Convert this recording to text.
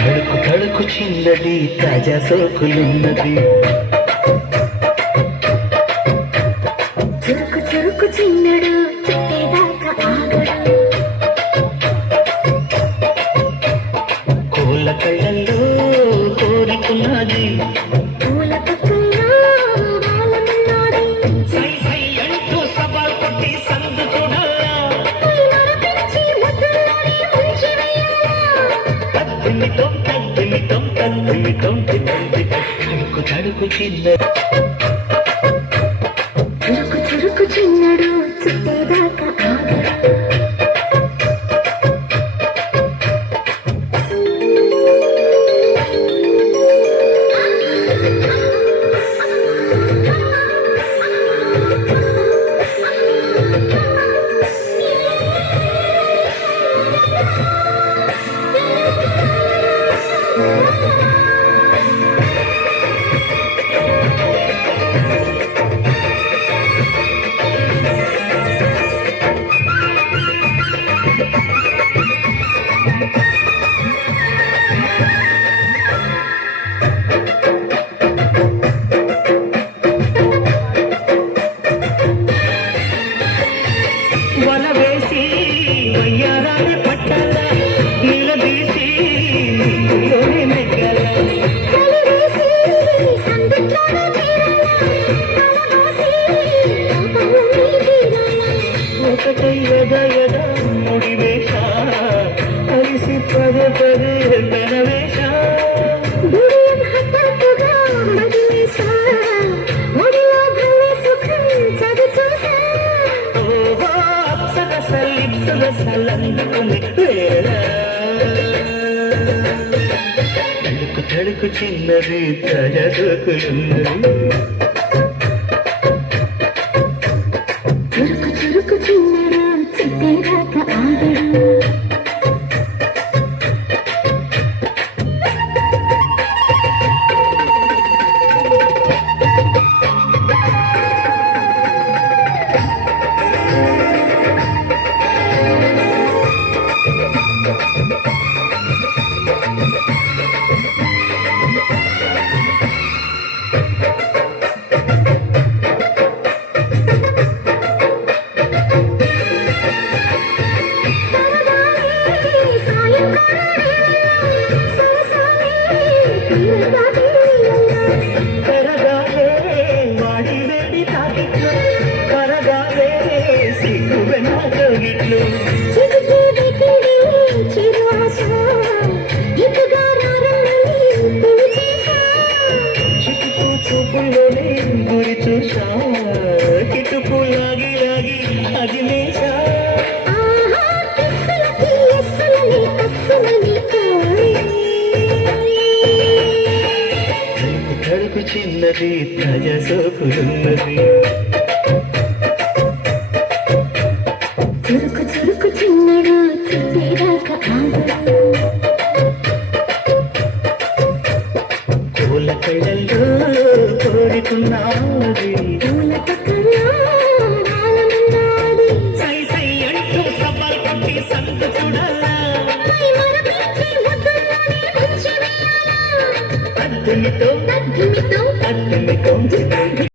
తడుకు తడుకు చిన్నది తాజా సోకులున్నది చురుకు చురుకు చిన్నడు చుట్టేదాకా ఆగడు కోళ్ళ కళ్ళల్లో కోరికున్నది పూల పక్కన వాలమున్నది సై సై అంటూ సవాల్ కొట్టి సందు చూడాలా పై మరపించి ముద్దుల్లోనే ముంచి వేయాలా తద్దిమితం తద్దిమితం తద్దిమితం తడుకు తడుకు చిన్నది చురుకు చురుకు చిన్నడు చుట్టేదాకా ఆగడు వల వేసి వయ్యారాన్ని పట్టాల నిలదీసి నీలోనే మెగ్గల కలివేసి సందిట్లోనే చేరాలా తలదోసి పాపముని తీరాలా ఒకటై ఎద ఎద ముడివేష కలిసి పదే పదే వెనవేష బిడియం హఠాత్తుగా మదివేశా ఒడిలో భలే సుఖం చవి చూసా ఓహో అప్సరసలిప్సరసలందుకుని వేళ తడుకు తడుకు చిన్నది తజదుకున్నది చురుకు చురుకు చిన్నడు చుట్టేదాకా ఆగడు కరగాలే వాడి వేడి తాకిట్లు కరగాలే సిగ్గు వెన్నగిట్లు చిటుకు చూపుల్లోనే గురి చూసా కిటుకు లాగి లాగి అది లేచా తడుకు చిన్నది తాజా సోకులున్నది చురుకు చురుకు చిన్నడు చుట్టేదాకా ఆగడు కోళ్ళ కళ్ళల్లో కోరుకున్నది పూల పక్కన వాలమున్నది సై సై అంటూ సవాల్ కొట్టి సందు చూడాలా పై మరపించి ముద్దుల్లోనే ముంచి వేయాలా అద్దునితో తగ్గిమితో అద్దునితో